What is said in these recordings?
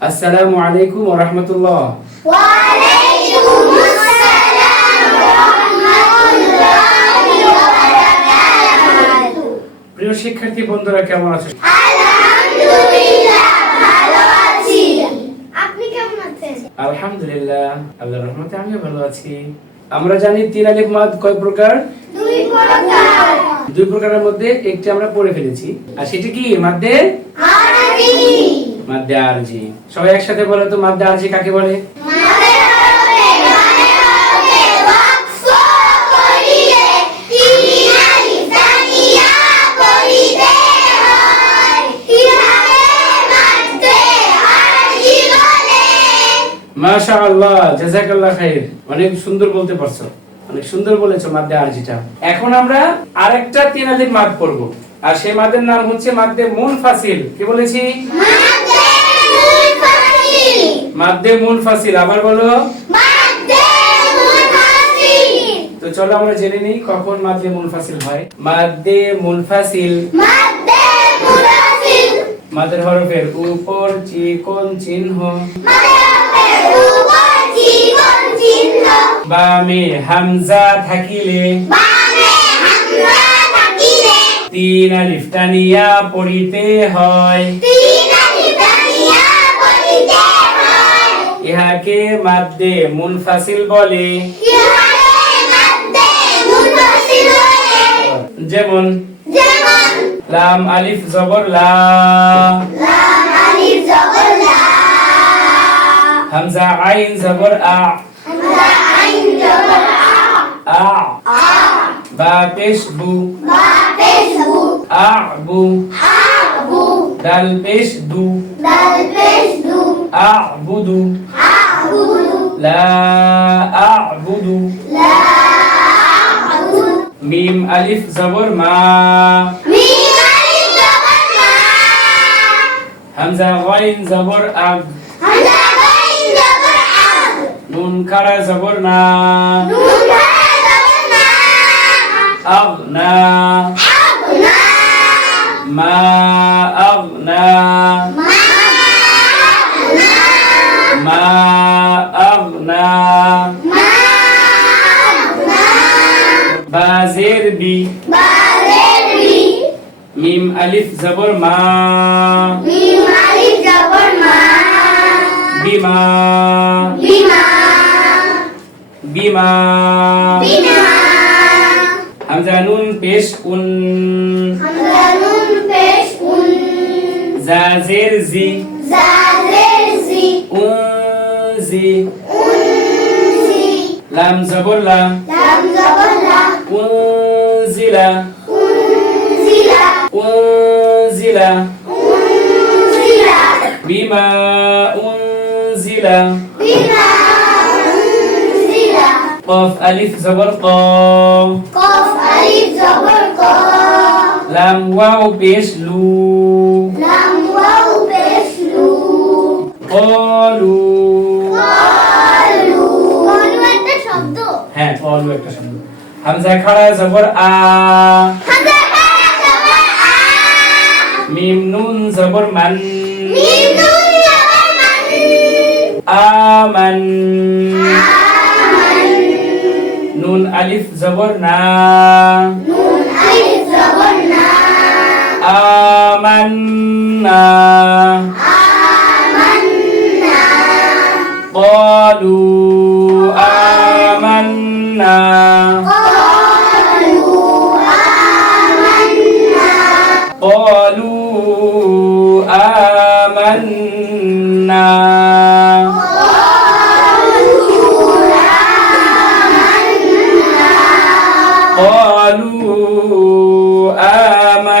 আসসালামু আলাইকুম ওয়া রাহমাতুল্লাহ। ওয়ালাইকুম আসসালাম রাহমাতুল্লাহি ওয়া বারাকাতুহু প্রিয় শিক্ষার্থী বন্ধুরা কেমন আছো? আলহামদুলিল্লাহ ভালো আছি। আপনি কেমন আছেন? আলহামদুলিল্লাহ আল্লাহর রহমতে আমিও ভালো আছি। আমরা জানি তিন আলিফ মাদ কয় প্রকার? দুই প্রকার। দুই প্রকারের মধ্যে একটি আমরা পড়ে ফেলেছি। আর সেটি কি? আরবি মাদ্দে আরজি। সবাই একসাথে বলো তো মাদ্দে আরজি কাকে বলে? মাশাআল্লাহ জাযাকাল্লাহ খাইর। অনেক সুন্দর বলতে পারছ। অনেক সুন্দর বলেছ মাদ্দে আরজিটা। এখন আমরা আরেকটা তিন আলিফ মাদ পড়ব। আর সেই মাদের নাম হচ্ছে মাদ্দে মুনফাসিল কি বলেছি? মাদ্দে মুনফাসিল আবার বলো। তো চলো আমরা জেনে নিই কখন মাদ্দে মুনফাসিল হয়। মাদ্দে মাঝে মুনফাসিল মাদের হরফের উপর চিকন চিহ্ন। বামে হামজা থাকিলে। বামে হামজা থাকিলে। তিন আলিফ টানিয়া পড়িতে হয়। ইহাকে মাদ্দে মুনফাসিল বলে। যেমন লাম আলিফ জবর লা। হামজা আইন জবর আ। আ। আ বা পেশ বু বা পেশ বু আ বু আ বু দাল পেশ দু দাল পেশ দু আ বুদু আ বুদু লা আ বুদু লা মিম আলিফ জবর মা। মিম আলিফ জবর মা। হামজা গাইন জবর আগ। হামজা গাইন জবর আগ। নুন খাড়া জবর না। নুন জবর না আগনা আগনা মা আগনা মা আগনা মা আগনা মা আগনা বাজের বি বারের বি মিম আলিফ জবর মা মিম আলিফ জবর মা বিমা বিমা বিমা বিমা হামজা নুন পেশ উন হামজা নুন পেশ উন। জাজের জি। জাজের জি উনজি। উনজি লাম জবর লা লাম জবর লা উনজিলা। উনজিলা। উনজিলা উনজিলা বিমা উনজিলা। বিমা উনজিলা কফ আলিফ জবর ক কফ আলিফ জবর ক লাম ওয়াও পেশ লু। লাম ওয়াও পেশ লু। কলু। কলু। কলু একটা শব্দ। হ্যাঁ কলু একটা শব্দ। হামজা খাড়া জবর আ। হামজা খাড়া জবর আ। মিম নুন জবর মান। মান। আমান আমান আলিফ জবর না নুন আলিফ জবর না আমান্না আমান্না قالوا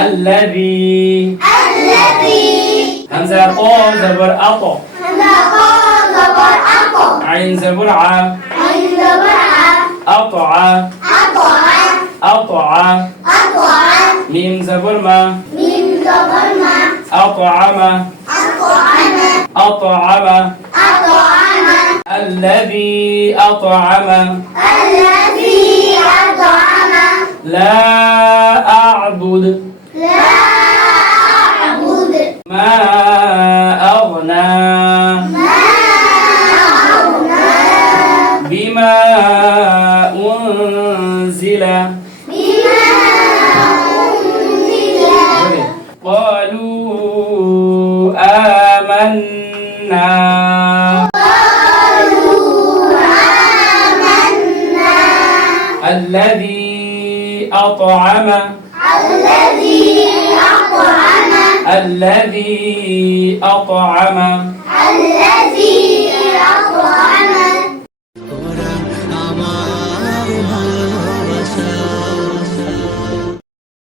الذي الذي همزة قا زبر أطا همزة قا زبر أقو عين زبر ع عين زبر ع أطع أطع أطع أطع ميم زبر ما. ميم زبر ما. أطعم أطعم أطعم أطعم الذي أطعم الذي أطعم لا أعبد لا أعبد ما أغنى ما أغنى بما أنزل. بما أنزل قالوا آمنا. قالوا آمنا الذي أطعم. الذي أطعم. الذي أطعم الذي